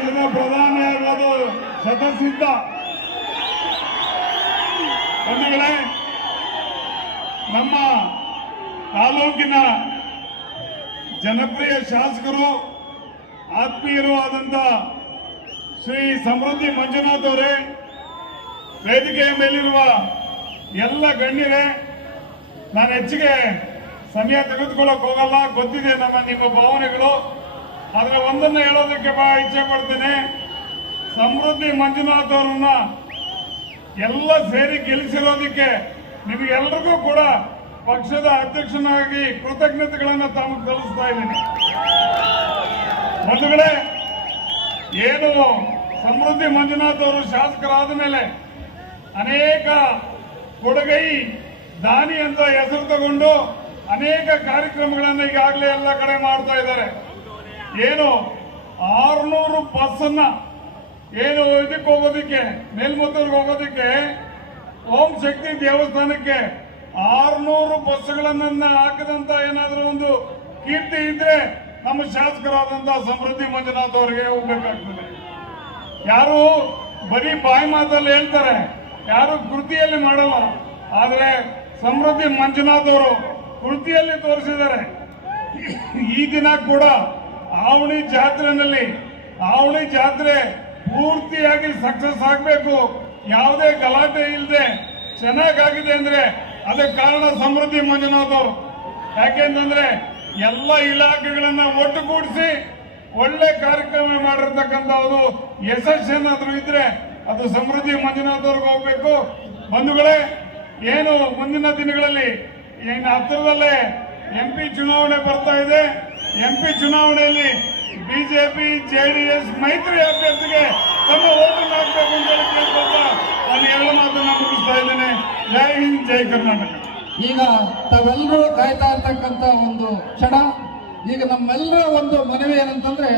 ದೇಶದ ಪ್ರಧಾನಿ ಆಗೋದು ಬಂಧುಗಳೇ, ನಮ್ಮ ತಾಲೂಕಿನ ಜನಪ್ರಿಯ ಶಾಸಕರು ಆತ್ಮೀಯರು ಆದಂತ ಶ್ರೀ ಸಮೃದ್ಧಿ ಮಂಜುನಾಥ್ ಅವರೇ, ವೇದಿಕೆಯ ಮೇಲಿರುವ ಎಲ್ಲ ಗಣ್ಯರೇ, ನಾನು ಹೆಚ್ಚಿಗೆ ಸಮಯ ತೆಗೆದುಕೊಳ್ಳಕ್ ಹೋಗಲ್ಲ, ಗೊತ್ತಿದೆ ನಮ್ಮ ನಿಮ್ಮ ಭಾವನೆಗಳು. ಆದ್ರೆ ಒಂದನ್ನ ಹೇಳೋದಕ್ಕೆ ಬಹಳ ಇಚ್ಛೆ ಪಡ್ತೇನೆ. ಸಮೃದ್ಧಿ ಮಂಜುನಾಥ್ ಅವರನ್ನ ಎಲ್ಲ ಸೇರಿ ಗೆಲ್ಲಿಸಿರೋದಕ್ಕೆ ನಿಮಗೆಲ್ರಿಗೂ ಕೂಡ ಪಕ್ಷದ ಅಧ್ಯಕ್ಷನಾಗಿ ಕೃತಜ್ಞತೆಗಳನ್ನು ತಾವು ಸಲ್ಲಿಸ್ತಾ ಇದ್ದೀನಿ. ಬಂಧುಗಳೇ, ಏನು ಸಮೃದ್ಧಿ ಮಂಜುನಾಥ್ ಅವರು ಶಾಸಕರಾದ ಮೇಲೆ ಅನೇಕ ಕೊಡುಗೈ ದಾನಿ ಅಂತ ಹೆಸರು ತಗೊಂಡು ಅನೇಕ ಕಾರ್ಯಕ್ರಮಗಳನ್ನು ಈಗಾಗಲೇ ಎಲ್ಲ ಕಡೆ ಮಾಡ್ತಾ ಇದ್ದಾರೆ. ಏನು ಆರ್ನೂರು ಬಸ್ ಅನ್ನ ಏನು ಇದಕ್ಕೆ ಹೋಗೋದಕ್ಕೆ, ಮೇಲ್ಮತ್ತೂರ್ಗೆ ಹೋಗೋದಕ್ಕೆ, ಓಂ ಶಕ್ತಿ ದೇವಸ್ಥಾನಕ್ಕೆ ಆರ್ನೂರು ಬಸ್ಗಳನ್ನ ಹಾಕಿದಂತ ಏನಾದ್ರೂ ಒಂದು ಕೀರ್ತಿ ಇದ್ರೆ ನಮ್ಮ ಶಾಸಕರಾದಂತ ಸಮೃದ್ಧಿ ಮಂಜುನಾಥ್ ಅವರಿಗೆ ಹೋಗ್ಬೇಕಾಗ್ತದೆ. ಯಾರು ಬರೀ ಬಾಯಿ ಮಾತಲ್ಲಿ ಹೇಳ್ತಾರೆ, ಯಾರು ಕೃತಿಯಲ್ಲಿ ಮಾಡಲ್ಲ, ಆದ್ರೆ ಸಮೃದ್ಧಿ ಮಂಜುನಾಥ್ ಅವರು ಕೃತಿಯಲ್ಲಿ ತೋರಿಸಿದ್ದಾರೆ. ಈ ದಿನ ಕೂಡ ಆವಣಿ ಜಾತ್ರೆನಲ್ಲಿ, ಆವಣಿ ಜಾತ್ರೆ ಪೂರ್ತಿಯಾಗಿ ಸಕ್ಸಸ್ ಆಗಬೇಕು. ಯಾವುದೇ ಗಲಾಟೆ ಇಲ್ಲದೆ ಚೆನ್ನಾಗಾಗಿದೆ ಅಂದ್ರೆ ಅದಕ್ಕೆ ಕಾರಣ ಸಮೃದ್ಧಿ ಮಂಜುನಾಥ್ ಅವರು. ಯಾಕೆಂತಂದ್ರೆ ಎಲ್ಲ ಇಲಾಖೆಗಳನ್ನ ಒಟ್ಟುಗೂಡಿಸಿ ಒಳ್ಳೆ ಕಾರ್ಯಕ್ರಮ ಮಾಡಿರ್ತಕ್ಕಂಥದ್ದು ಯಶಸ್ಸೇನಾದ್ರೂ ಇದ್ರೆ ಅದು ಸಮೃದ್ಧಿ ಮಂಜುನಾಥ್ ಅವ್ರಿಗೆ ಹೋಗ್ಬೇಕು. ಬಂಧುಗಳೇ, ಏನು ಮುಂದಿನ ದಿನಗಳಲ್ಲಿ ಏನು ಹತ್ತಿರದಲ್ಲೇ ಎಂ ಪಿ ಚುನಾವಣೆ ಬರ್ತಾ ಇದೆ. ಎಂ ಪಿ ಚುನಾವಣೆಯಲ್ಲಿ ಬಿಜೆಪಿ ಜೆಡಿಎಸ್ ಮೈತ್ರಿ ಅಭ್ಯರ್ಥಿಗೆ ತಮ್ಮ ಓಟನ್ನು ಹಾಕಬೇಕು ಅಂತ ಹೇಳಿ ಕೇಳ್ಕೊಳ್ತಾ ನಾನು ಎರಡು ಮಾತನ್ನ ಮುಗಿಸ್ತಾ ಇದ್ದೇನೆ. ಜೈ ಹಿಂದ್, ಜೈ ಕರ್ನಾಟಕ. ಈಗ ತಾವೆಲ್ಲರೂ ಕಾಯ್ತಾ ಇರ್ತಕ್ಕಂಥ ಒಂದು ಕ್ಷಣ. ಈಗ ನಮ್ಮೆಲ್ಲರ ಒಂದು ಮನವಿ ಏನಂತಂದ್ರೆ